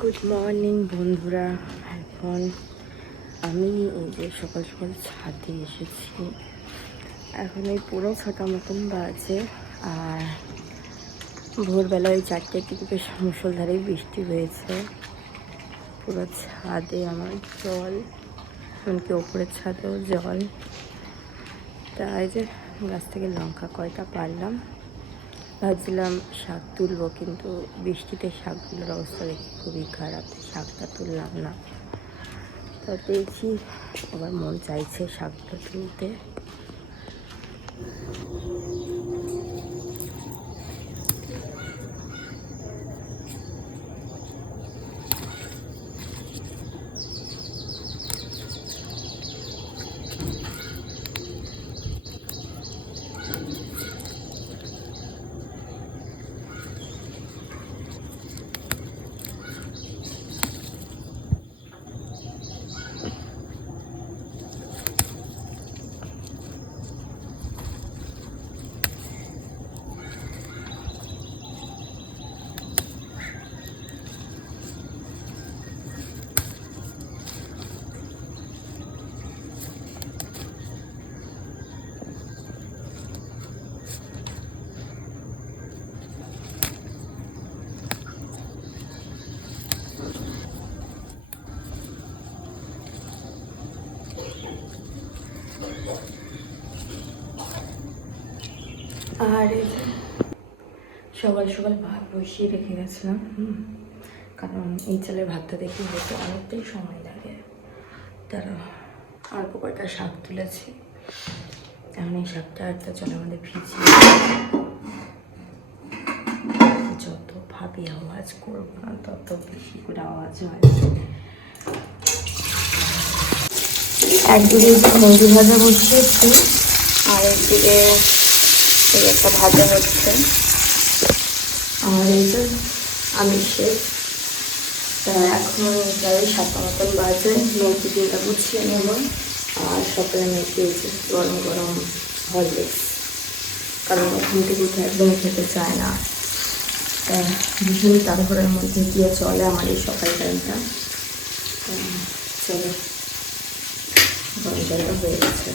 Good morning বন্ধুরা। এখন আমি এই যে সকাল সকাল ছাদে এসেছি। এখন এই পুরো 6টা মতন বাজে। আর ভোরবেলায় 4টের দিকে বেশ মুষলধারে বৃষ্টি হয়েছে। পুরো ছাদে আমার জল, এমনকি ওপরের ছাদেও জল। তাই যে গাছ থেকে লঙ্কা কয়টা পারলাম, ভাবছিলাম শাক তুলবো, কিন্তু বৃষ্টিতে শাকগুলোর অবস্থা দেখি খুবই খারাপ, শাকটা তুললাম না। তা দেখি আবার মন চাইছে শাকটা তুলতে। আর সকাল সকাল ভাত বসিয়ে রেখে গেছিলাম, কারণ এই চালের ভাতটা দেখি হতে অনেকটাই সময় লাগে। তারা অল্প কয়টা শাক তুলেছি, এখন এই শাকটা একটা চলে আমাদের ভিজিয়ে। যত ভাবি আওয়াজ করবো না তত বেশি করে আওয়াজ হয়। একদিকে মুরগি ভাজা বসিয়েছি, আর একদিকে এই একটা ভাজা হচ্ছে। আর এই যে আমি শেষ। এখন প্রায় 7টা মতন বাজে। মেয়েকে দিনটা গুছিয়ে নেব। আর সকালে মেয়েকে এসে গরম গরম হরলিক্স, কারণ ওখান থেকে উঠে একদম খেতে চায় না। ভীষণ তাড়াহুড়োর মধ্যে দিয়ে চলে আমার এই সকাল টাইমটা। চলো, গরম জলটা হয়ে গেছে।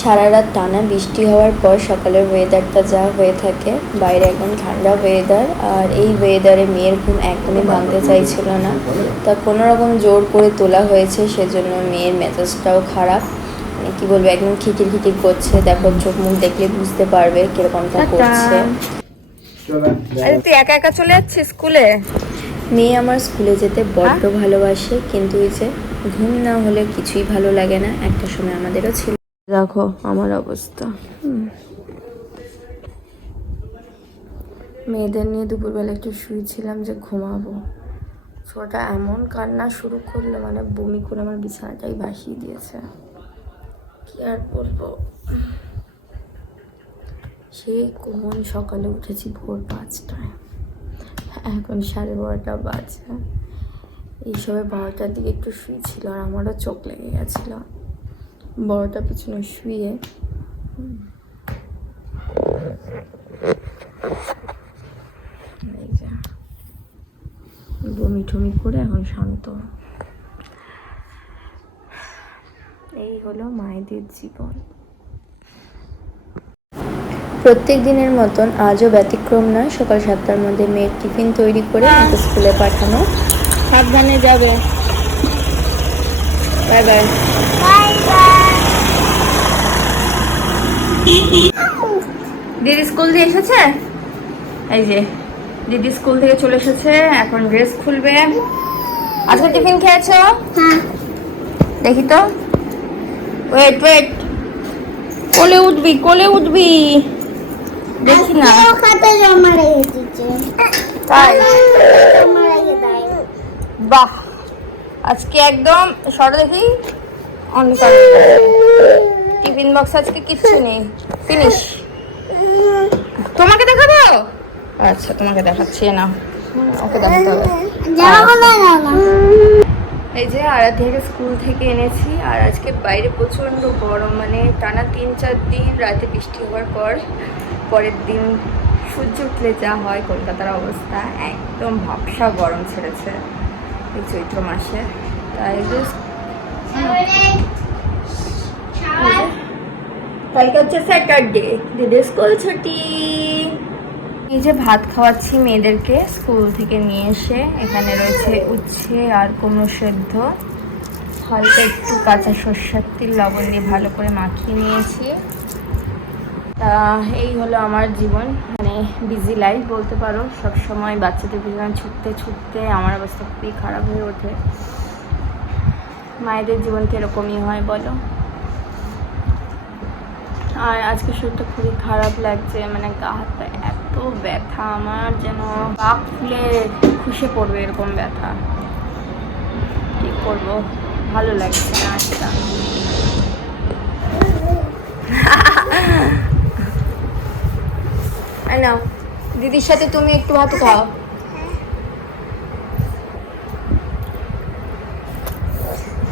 সারা রাত টানা বৃষ্টি হওয়ার পর সকালের ওয়েদারটা যা হয়ে থাকে, বাইরে একদম ঠান্ডা ওয়েদার। আর এই ওয়েদারে মেয়ের ঘুম একদমই ভাঙতে চাইছিল না, তা কোনো রকম জোর করে তোলা হয়েছে। সেজন্য মেয়ের মেজাজটাও খারাপ, মানে কী বলবো, একদম খিকির খিকির করছে। দেখো, চোখ মুখ দেখলে বুঝতে পারবে কিরকমটা করছে। আরে তুই একা একা চলে যাচ্ছিস স্কুলে? মেয়ে আমার স্কুলে যেতে বড্ড ভালোবাসে, কিন্তু এই যে ঘুম না হলে কিছুই ভালো লাগে না। একটা সময় আমাদেরও ছিল। দেখো আমার অবস্থা। মেয়েদের নিয়ে দুপুরবেলা একটু শুয়েছিলাম যে ঘুমাবো, ছোটা এমন কান্না শুরু করলো, মানে বমি করে আমার বিছানাটাই ভাসিয়ে দিয়েছে। কি আর বলবো, সেই কোন সকালে উঠেছি ভোর 5টায়, এখন 12:30 বাজে। এইসবে 12টার দিকে একটু শুয়েছিল, আর আমারও চোখ লেগে গেছিলো। বড়টা পিছনে শুয়ে বমি টমি করে এখন শান্ত। এই হলো মায়েদের জীবন। প্রত্যেক দিনের মতন আজও ব্যতিক্রম নয়। সকাল 7টার মধ্যে মেয়ের টিফিন তৈরি করে ওকে স্কুলে পাঠানো। সাবধানে যাবে। Bye bye. দিদি স্কুল থেকে এসেছে, এই যে দিদি স্কুল থেকে চলে এসেছে, এখন ড্রেস খুলবে। আজকে টিফিন খেয়েছো? হ্যাঁ। দেখি তো, ওয়েট ওয়েট, কোলে উঠবি কোলে উঠবি, দেখি না। তাই? বাহ, আজকে একদম সরো দেখি। টিফিন বক্স আজকে কিচ্ছু নেই, ফিনিশ। তোমাকে দেখাবো? আচ্ছা, তোমাকে দেখাচ্ছি না, ওকে দেখাতে হবে। এই যে আরাধ্যাকে স্কুল থেকে এনেছি। আর আজকে বাইরে প্রচণ্ড গরম, মানে টানা 3-4 দিন রাতে বৃষ্টি হওয়ার পর পরের দিন সূর্য উঠলে যা হয় কলকাতার অবস্থা, একদম ভাবসা গরম ছেড়েছে এই চৈত্র মাসে। তাই কালকে হচ্ছে স্যাটারডে, দিদি স্কুল ছুটি। এই যে ভাত খাওয়াচ্ছি মেয়েদেরকে স্কুল থেকে নিয়ে এসে। এখানে রয়েছে উচ্ছে আর কুমড়ো সেদ্ধ, হালকা একটু কাঁচা সর্ষের তেল লবণ দিয়ে ভালো করে মাখিয়ে নিয়েছি। তা এই হলো আমার জীবন, মানে বিজি লাইফ বলতে পারো। সবসময় বাচ্চাদের পিছনে ছুটতে ছুটতে আমার অবস্থা খুবই খারাপ হয়ে ওঠে। মায়েদের জীবন কি এরকমই হয় বলো? আর আজকে শরীরটা খুবই খারাপ লাগছে, মানে গা হাত পা এত ব্যথা, আমার যেন পা ফুলে খসে পড়বে এরকম ব্যথা। কি করব, ভালো লাগছে না আজটা। নাও দিদির সাথে তুমি একটু ভাত খাও।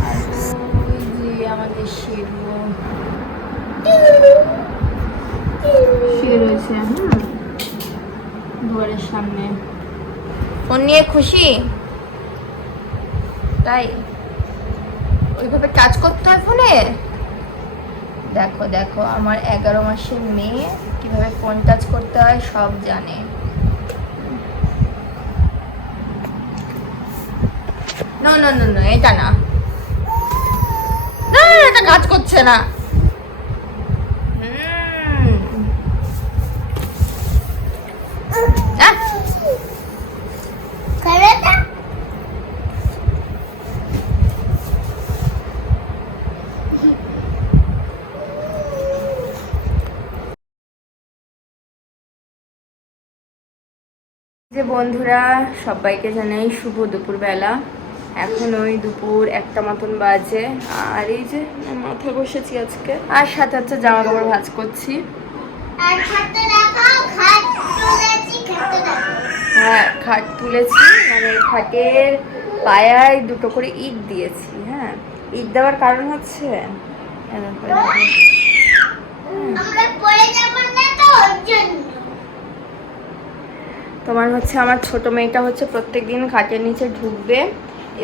আর ওই যে আমাদের শুয়ে রয়েছে দুয়ারের সামনে। ফোন নিয়ে খুশি তাই ওইভাবে টাচ করতে হয় ফোনে। দেখো দেখো আমার 11 মাসের মেয়ে কিভাবে ফোন টাচ করতে হয় সব জানে। না না না না, এটা না, এটা কাজ করছে না। যে বন্ধুরা, সবাইকে জানাই শুভ দুপুরবেলা। এখন ওই দুপুর 1টা মতন বাজে। আর এই যে মাথা বসেছি আজকে, আর সাথে হচ্ছে জামা কাপড় ভাঁজ করছি। হ্যাঁ খাট তুলেছি, মানে খাটের পায়ায় 2টো করে ইট দিয়েছি। হ্যাঁ, ইট দেওয়ার কারণ হচ্ছে তোমার হচ্ছে আমার ছোট মেয়েটা হচ্ছে প্রত্যেকদিন খাটের নিচে ঢুকবে।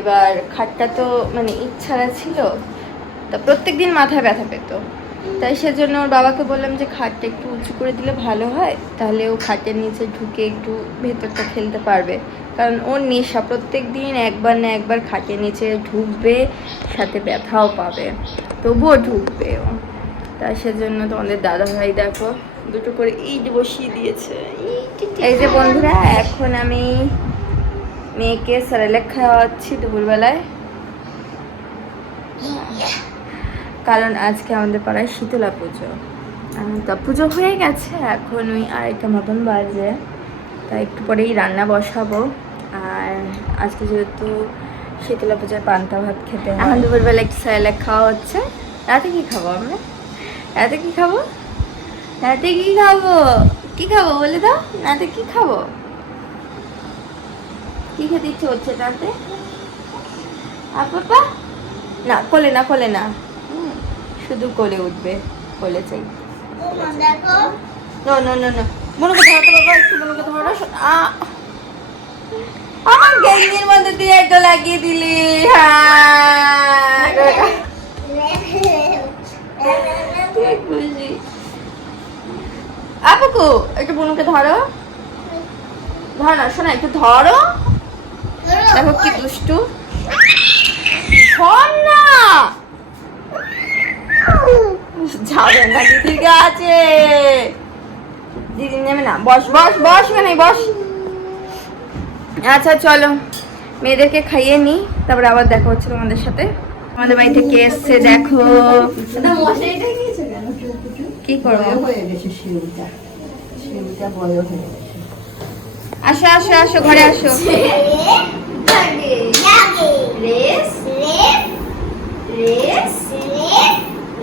এবার খাটটা তো মানে ইচ্ছারা ছিল, তা প্রত্যেকদিন মাথায় ব্যথা পেত। তাই সেজন্য ওর বাবাকে বললাম যে খাটটা একটু উঁচু করে দিলে ভালো হয়, তাহলে ও খাটের নিচে ঢুকে একটু ভেতরটা খেলতে পারবে। কারণ ওর নেশা, প্রত্যেক দিন একবার না একবার খাটের নিচে ঢুকবে, সাথে ব্যথাও পাবে, তবুও ঢুকবে ও। তাই সেজন্য তোমাদের দাদা ভাই দেখো 2টো করে ইট বসিয়ে দিয়েছে। এই যে বন্ধুরা, এখন আমি মেয়েকে সেরেলাক খাওয়াচ্ছি দুপুরবেলায়, কারণ আজকে আমাদের পাড়ায় শীতলা পুজো। তা পুজো হয়ে গেছে, এখন ওই 2:30 মতন বাজে, তাই একটু পরেই রান্না বসাবো। আর আজকে যেহেতু শীতলা পুজোয় পান্তা ভাত খেতে হয়, এখন দুপুরবেলা একটু সেরেলাক খাওয়া হচ্ছে। রাতে কি খাবো আমরা? রাতে কি খাবো? রাতে কি খাবো? কি খাবো বলে দাও, রাতে কি খাবো? কি খেতে ইচ্ছে হচ্ছে রাতে? আপা না, কোলে না, কোলে না, শুধু কোলে উঠবে, কোলে চাই। নো নো নো নো, মনুকে ধরো তো বাবা, একটু মনুকে ধরো। আমার গেঞ্জির মধ্যে দিয়ে একটা লাগিয়ে দিলি। খুশি আপুকু, একটু মনুকে ধরো, ধরো না শোনা, একটু ধরো। দেখো কি দুষ্টু, না যাবে না দিদির কাছে, দিদি নেবে না। বস বস বস, এখানে বস। আচ্ছা চলো মেয়েদেরকে খাইয়ে নি, তারপরে আবার দেখা হচ্ছে তোমাদের সাথে। আমাদের বাড়িতে কে এসছে দেখো। কি করবো, আসো আসো আসো, ঘরে আসো।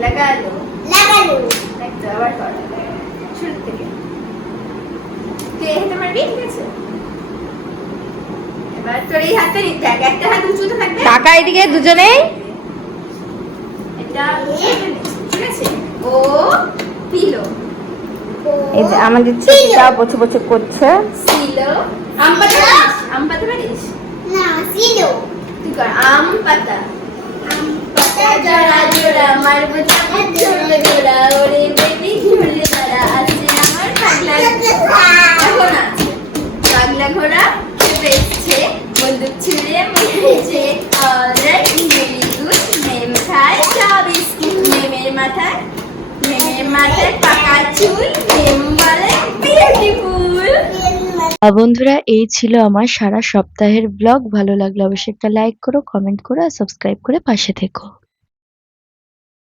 লাগালো লাগালো, দেখো আবার করো শুরু থেকে। তুই হেঁটে মারবি, ঠিক আছে? এবার তোর এই হাতে দেখ, একটা হাত উঁচুতে থাকবে, টাকা এদিকে দুজনেই, এটা ঠিক আছে। ও পিলো, ও এই যে আমাদের ছেলেটা বছর বছর করছে। ছিল আম পাতা পারিস? আম পাতা পারিস? না ছিল তুই কর আম পাতা জোড়া জোড়া মারবো চাপা জোড়া জোড়া ওরে বেবি ঘুরে দাঁড়া আসছে আমার পাগলা এখন আছে পাগলা ঘোড়া চেপে এসছে বন্দুক ছুড়ে মেরেছে অলরাইট ভেরি গুড মেম খায় চা বিস্কিট মেমের মাথায় পাকা চুল মেম বলে বিউটিফুল। বন্ধুরা এই ছিল আমার সারা সপ্তাহের ব্লগ। ভালো লাগলে অবশ্যই একটা লাইক করো, কমেন্ট করো আর সাবস্ক্রাইব করে পাশে থেকো।